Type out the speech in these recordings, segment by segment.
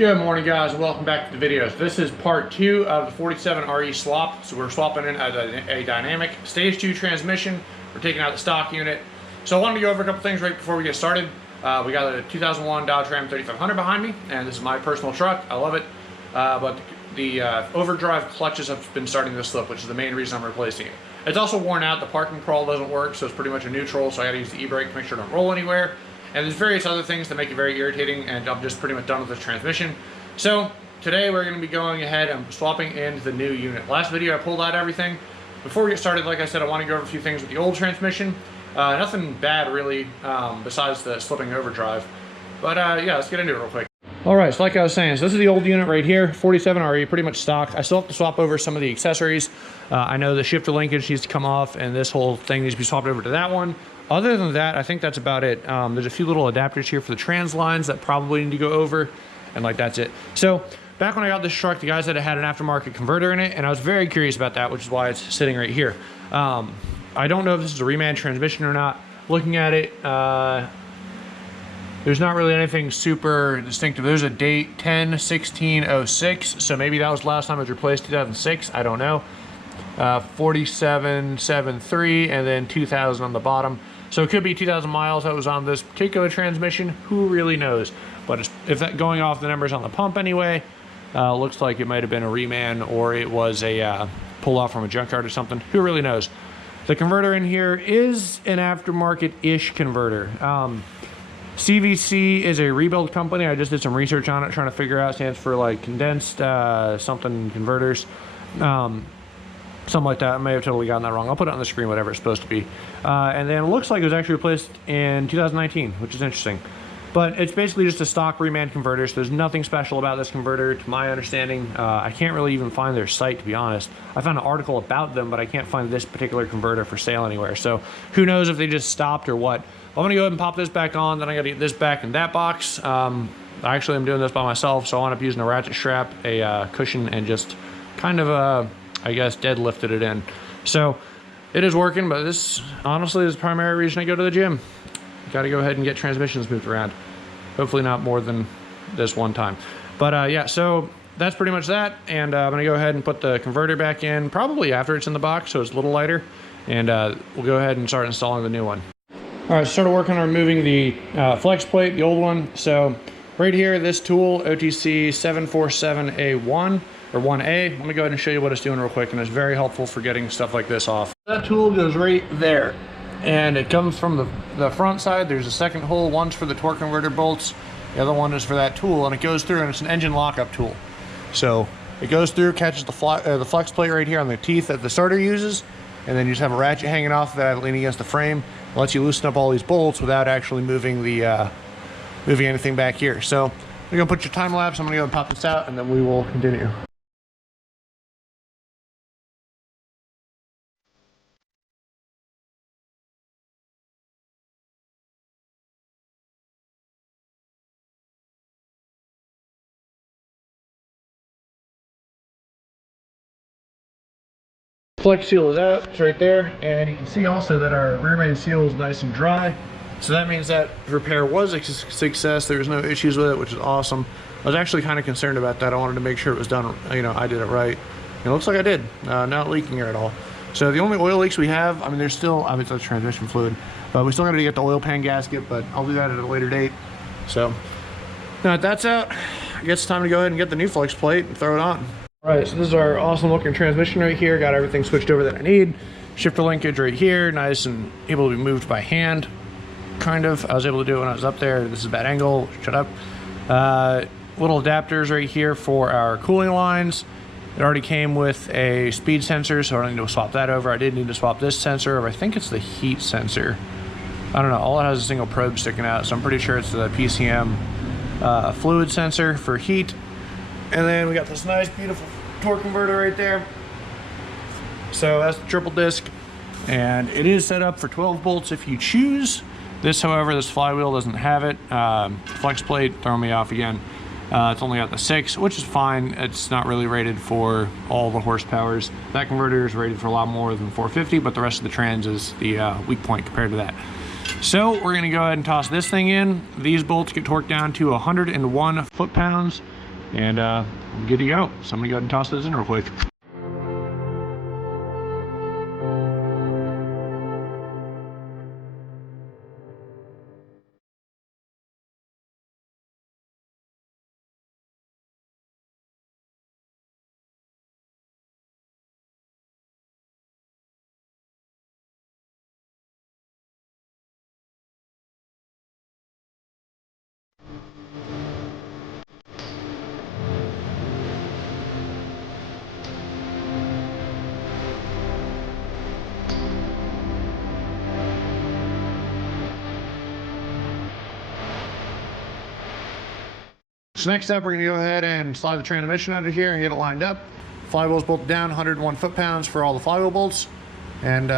Good morning, guys, and welcome back to the videos. This is part 2 of the 47 RE swap. So we're swapping in a dynamic stage 2 transmission. We're taking out the stock unit. So I wanted to go over a couple things right before we get started. We got a 2001 Dodge Ram 3500 behind me, and this is my personal truck. I love it. But the overdrive clutches have been starting to slip, which is the main reason I'm replacing it. It's also worn out. The parking crawl doesn't work, so it's pretty much a neutral, so I gotta use the e-brake to make sure it don't roll anywhere. And there's various other things that make it very irritating, and I'm just pretty much done with this transmission. So today we're going to be going ahead and swapping into the new unit. Last video I pulled out everything. Before we get started, like I said, I want to go over a few things with the old transmission. Nothing bad really, besides the slipping overdrive. But yeah, let's get into it real quick. Alright, so like I was saying, so this is the old unit right here, 47 RE, pretty much stock. I still have to swap over some of the accessories. I know the shifter linkage needs to come off, and this whole thing needs to be swapped over to that one. Other than that, I think that's about it. There's a few little adapters here for the trans lines that probably need to go over, and like that's it. So back when I got this truck, the guy said it had an aftermarket converter in it, and I was very curious about that, which is why it's sitting right here. I don't know if this is a reman transmission or not. Looking at it, there's not really anything super distinctive. There's a date 10/16/06, so maybe that was the last time it was replaced, 2006. I don't know. 4773 and then 2000 on the bottom. So it could be 2,000 miles that was on this particular transmission. Who really knows? But if that going off the numbers on the pump anyway, looks like it might have been a reman or it was a pull off from a junkyard or something. Who really knows? The converter in here is an aftermarket-ish converter. CVC is a rebuild company. I just did some research on it, trying to figure out. Stands for like condensed something converters. Something like that. I may have totally gotten that wrong. I'll put it on the screen, whatever it's supposed to be. And then it looks like it was actually replaced in 2019, which is interesting. But it's basically just a stock reman converter, so there's nothing special about this converter, to my understanding. I can't really even find their site, to be honest. I found an article about them, but I can't find this particular converter for sale anywhere. So who knows if they just stopped or what. I'm gonna go ahead and pop this back on, then I gotta get this back in that box. Actually, I'm doing this by myself, so I wound up using a ratchet strap, a cushion, and just kind of I guess deadlifted it in. So it is working, but this honestly is the primary reason I go to the gym. Got to go ahead and get transmissions moved around. Hopefully not more than this one time. But yeah, so that's pretty much that. And I'm gonna go ahead and put the converter back in probably after it's in the box, so it's a little lighter. And we'll go ahead and start installing the new one. All right, started working on removing the flex plate, the old one. So right here, this tool, OTC 747A1. Or 1A. Let me go ahead and show you what it's doing real quick, and it's very helpful for getting stuff like this off. That tool goes right there, and it comes from the front side. There's a second hole. One's for the torque converter bolts, the other one is for that tool, and it goes through, and it's an engine lockup tool. So it goes through, catches the flex plate right here on the teeth that the starter uses, and then you just have a ratchet hanging off that leaning against the frame. It lets you loosen up all these bolts without actually moving the moving anything back here. So you're gonna put your time lapse. I'm gonna go and pop this out, and then we will continue. Flex seal is out, it's right there, and you can see also that our rear main seal is nice and dry. So that means that repair was a success. There was no issues with it, which is awesome. I was actually kind of concerned about that. I wanted to make sure it was done, you know, I did it right. And it looks like I did, not leaking here at all. So the only oil leaks we have, I mean, there's still, I mean, it's a transmission fluid, but we still got to get the oil pan gasket, but I'll do that at a later date. So now that that's out, I guess it's time to go ahead and get the new flex plate and throw it on. All right, so this is our awesome looking transmission right here. Got everything switched over that I need. Shifter linkage right here, nice and able to be moved by hand, kind of. I was able to do it when I was up there. This is a bad angle, shut up. Little adapters right here for our cooling lines. It already came with a speed sensor, so I don't need to swap that over. I did need to swap this sensor, I think it's the heat sensor. I don't know, all it has is a single probe sticking out, so I'm pretty sure it's the PCM fluid sensor for heat. And then we got this nice, beautiful torque converter right there. So that's the triple disc, and it is set up for 12 bolts if you choose. This, however, this flywheel doesn't have it. Flex plate throwing me off again. It's only got the 6, which is fine. It's not really rated for all the horsepowers. That converter is rated for a lot more than 450, but the rest of the trans is the weak point compared to that. So we're gonna go ahead and toss this thing in. These bolts get torqued down to 101 foot-pounds. and I'm good to go. So I'm gonna go ahead and toss those in real quick. So next up, we're gonna go ahead and slide the transmission out of here and get it lined up. Flywheel's bolted down, 101 foot-pounds for all the flywheel bolts. And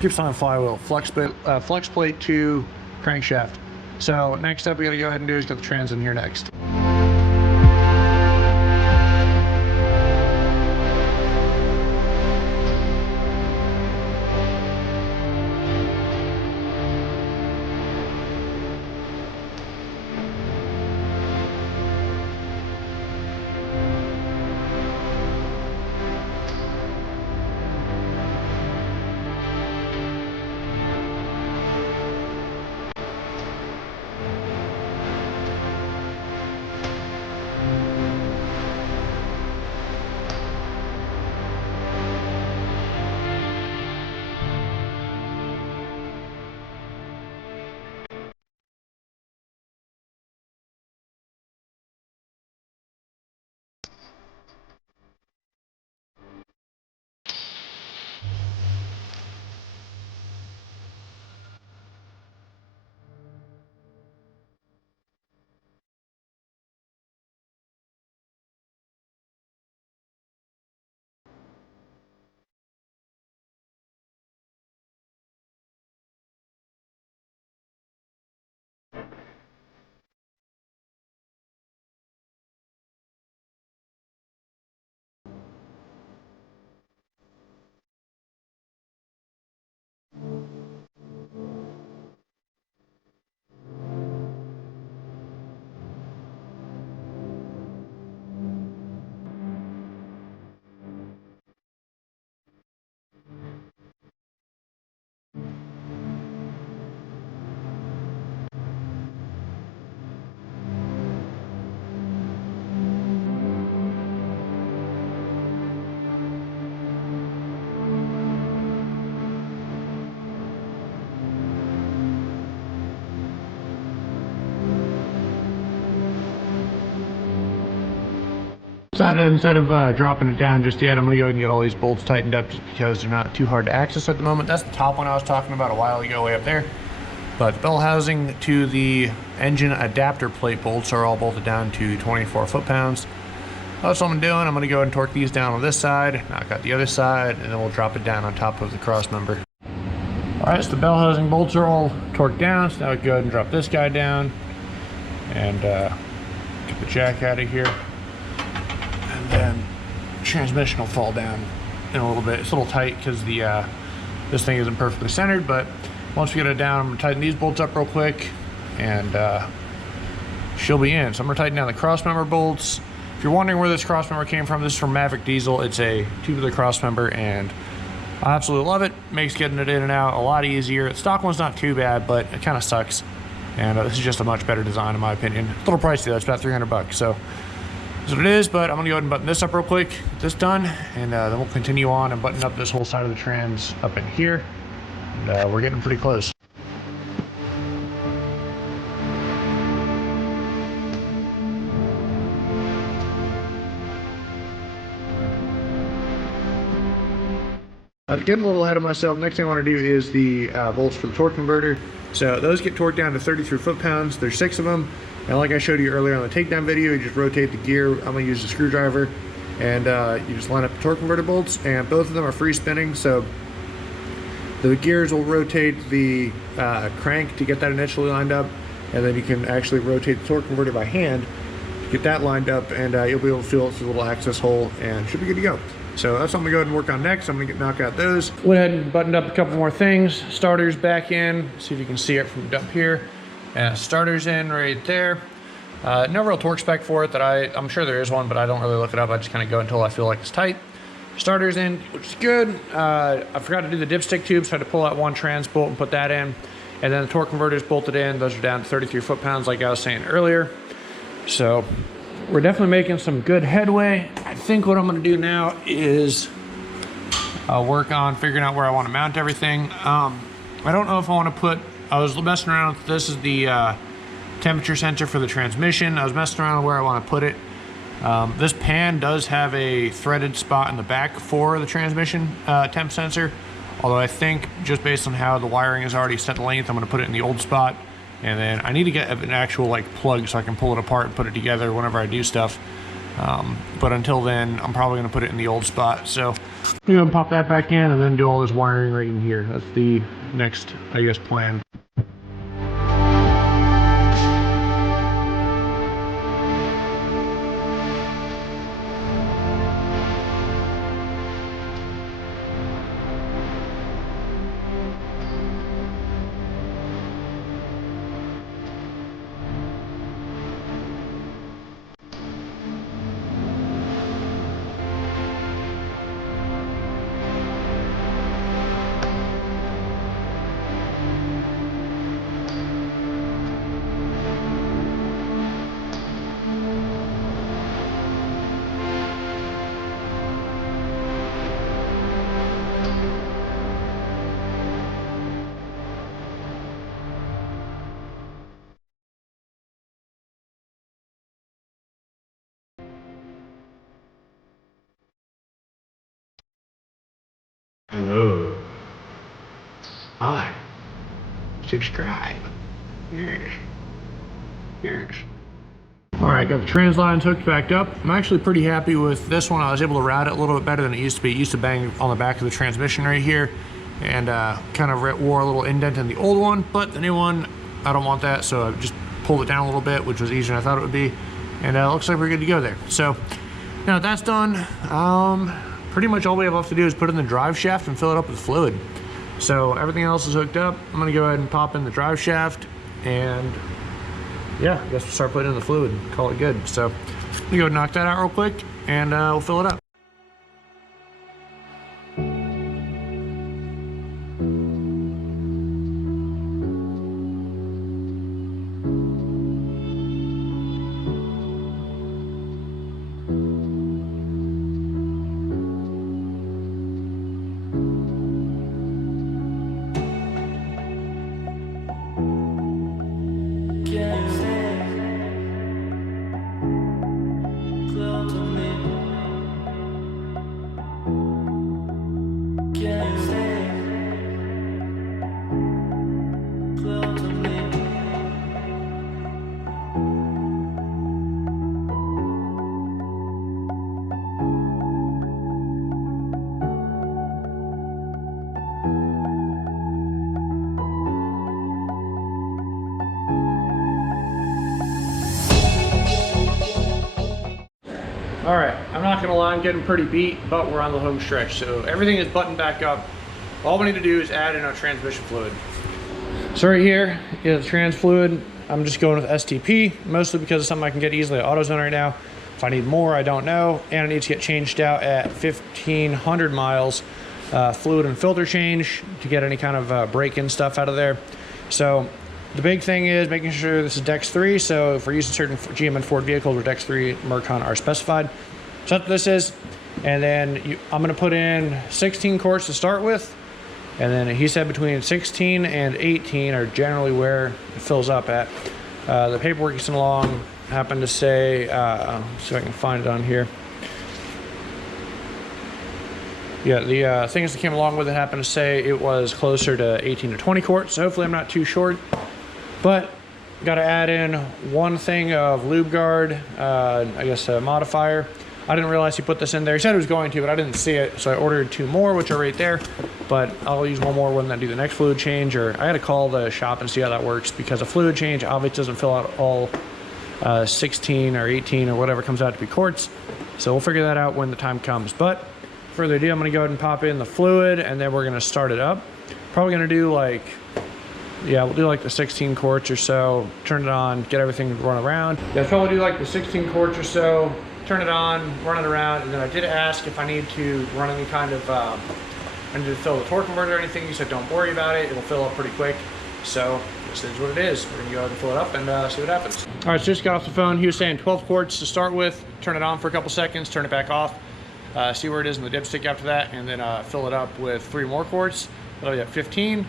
keeps on flywheel, flex plate to crankshaft. So next up we gotta go ahead and do is get the trans in here next. So instead of dropping it down just yet, I'm gonna go ahead and get all these bolts tightened up just because they're not too hard to access at the moment. That's the top one I was talking about a while ago, way up there. But the bell housing to the engine adapter plate bolts are all bolted down to 24 foot-pounds. That's what I'm doing. I'm gonna go ahead and torque these down on this side, knock out the other side, and then we'll drop it down on top of the cross member. All right, so the bell housing bolts are all torqued down. So now we go ahead and drop this guy down and get the jack out of here. And then transmission will fall down in a little bit. It's a little tight because the this thing isn't perfectly centered, but once we get it down, I'm gonna tighten these bolts up real quick and she'll be in. So I'm gonna tighten down the cross member bolts. If you're wondering where this cross member came from, this is from Maverick Diesel. It's a tubular cross member and I absolutely love it. Makes getting it in and out a lot easier. The stock one's not too bad, but it kind of sucks. And this is just a much better design in my opinion. It's a little pricey though, it's about 300 bucks. So that's what it is, but I'm gonna go ahead and button this up real quick, get this done, and then we'll continue on and button up this whole side of the trans up in here. And we're getting pretty close. Getting a little ahead of myself. Next thing I want to do is the bolts for the torque converter. So those get torqued down to 33 foot-pounds. There's 6 of them. And like I showed you earlier on the takedown video, you just rotate the gear. I'm going to use a screwdriver. And you just line up the torque converter bolts. And both of them are free spinning. So the gears will rotate the crank to get that initially lined up. And then you can actually rotate the torque converter by hand to get that lined up. And you'll be able to feel it through the little access hole. And should be good to go. So that's what I'm gonna go ahead and work on next. I'm gonna knock out those. Went ahead and buttoned up a couple more things. Starters back in. See if you can see it from up here. Starters in right there. No real torque spec for it that I'm sure there is one, but I don't really look it up. I just kind of go until I feel like it's tight. Starter's in, which is good. I forgot to do the dipstick tube, so I had to pull out one trans bolt and put that in. And then the torque converter's bolted in. Those are down to 33 foot-pounds like I was saying earlier. So we're definitely making some good headway. I think what I'm gonna do now is work on figuring out where I wanna mount everything. I don't know if I wanna put, I was messing around with, this is the temperature sensor for the transmission. I was messing around with where I wanna put it. This pan does have a threaded spot in the back for the transmission temp sensor. Although I think just based on how the wiring is already set length, I'm gonna put it in the old spot. And then I need to get an actual like plug so I can pull it apart and put it together whenever I do stuff. But until then, I'm probably gonna put it in the old spot. So I'm gonna pop that back in and then do all this wiring right in here. That's the next, I guess, plan. Hello. Hi. Subscribe. Yes. Yes. Alright, got the trans lines hooked back up. I'm actually pretty happy with this one. I was able to route it a little bit better than it used to be. It used to bang on the back of the transmission right here and kind of wore a little indent in the old one, but the new one, I don't want that, so I just pulled it down a little bit, which was easier than I thought it would be. And it looks like we're good to go there. So now that that's done, pretty much all we have left to do is put in the drive shaft and fill it up with fluid. So everything else is hooked up. I'm gonna go ahead and pop in the drive shaft and yeah, I guess we'll start putting in the fluid and call it good. So let me go knock that out real quick and we'll fill it up. All right, I'm not gonna lie, I'm getting pretty beat, but we're on the home stretch. So everything is buttoned back up. All we need to do is add in our transmission fluid. So right here is trans fluid. I'm just going with STP, mostly because it's something I can get easily at AutoZone right now. If I need more, I don't know. And it needs to get changed out at 1,500 miles, fluid and filter change to get any kind of break-in stuff out of there. So the big thing is making sure this is Dex 3, so if we're using certain GM and Ford vehicles where Dex 3 Mercon are specified. So that's what this is. And then I'm gonna put in 16 quarts to start with. And then he said between 16 and 18 are generally where it fills up at. The paperwork he sent along happened to say, see if I can find it on here. Yeah, the things that came along with it happened to say it was closer to 18 to 20 quarts. So hopefully I'm not too short. But got to add in one thing of lube guard, I guess a modifier. I didn't realize he put this in there. He said he was going to, but I didn't see it. So I ordered 2 more, which are right there. But I'll use 1 more when I do the next fluid change, or I got to call the shop and see how that works, because a fluid change obviously doesn't fill out all 16 or 18 or whatever comes out to be quarts. So we'll figure that out when the time comes. But further ado, I'm going to go ahead and pop in the fluid, and then we're going to start it up. Probably going to do like Yeah, we'll do like the 16 quarts or so, turn it on, get everything to run around. Yeah, so we'll do like the 16 quarts or so, turn it on, run it around, and then I did ask if I need to run any kind of, I need to fill the torque converter or anything. He said don't worry about it, it'll fill up pretty quick. So this is what it is. We're gonna go ahead and fill it up and see what happens. All right, so just got off the phone. He was saying 12 quarts to start with, turn it on for a couple seconds, turn it back off, see where it is in the dipstick after that, and then fill it up with 3 more quarts. That'll be at 15.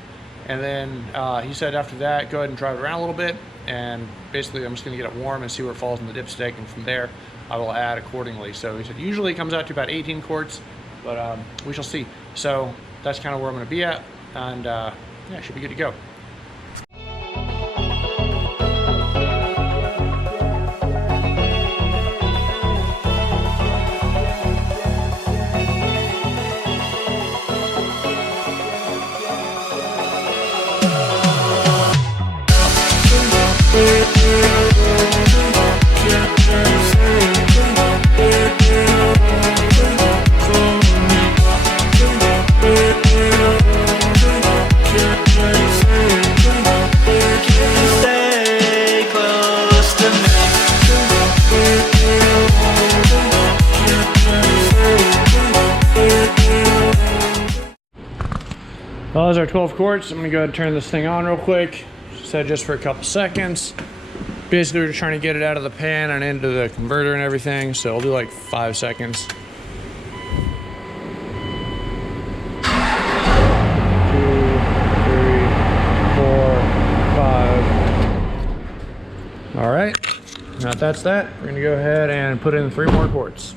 And then he said after that, go ahead and drive it around a little bit. And basically I'm just gonna get it warm and see where it falls in the dipstick. And from there, I will add accordingly. So he said usually it comes out to about 18 quarts, but we shall see. So that's kind of where I'm gonna be at. And yeah, it should be good to go. Well, those are 12 quarts. I'm gonna go ahead and turn this thing on real quick. Set just for a couple seconds. Basically, we're just trying to get it out of the pan and into the converter and everything. So I'll do like 5 seconds. 2, 3, 4, 5. All right, now that's that. We're gonna go ahead and put in 3 more quarts.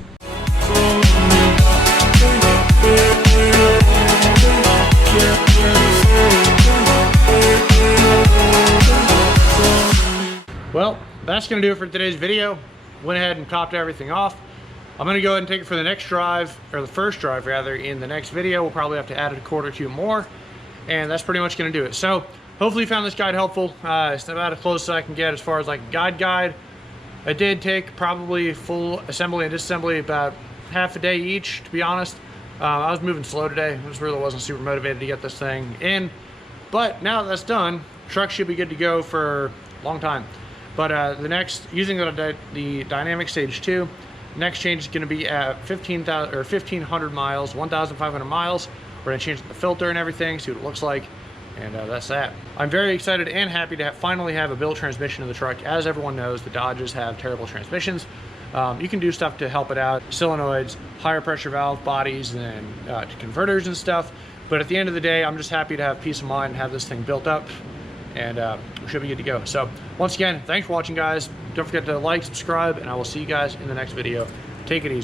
Well, that's gonna do it for today's video. Went ahead and topped everything off. I'm gonna go ahead and take it for the next drive, or the first drive rather, in the next video. We'll probably have to add a quart or 2 more, and that's pretty much gonna do it. So hopefully you found this guide helpful. It's about as close as I can get as far as like a guide. It did take probably full assembly and disassembly about half a day each, to be honest. I was moving slow today. I just really wasn't super motivated to get this thing in. But now that that's done, truck should be good to go for a long time. But the next, using the Dynamic Stage 2, next change is gonna be at 1,500 miles, 1,500 miles. We're gonna change the filter and everything, see what it looks like, and that's that. I'm very excited and happy to finally have a built transmission in the truck. As everyone knows, the Dodges have terrible transmissions. You can do stuff to help it out, solenoids, higher pressure valve bodies, and converters and stuff. But at the end of the day, I'm just happy to have peace of mind and have this thing built up, and we should be good to go. So once again, thanks for watching, guys. Don't forget to like, subscribe, and I will see you guys in the next video. Take it easy.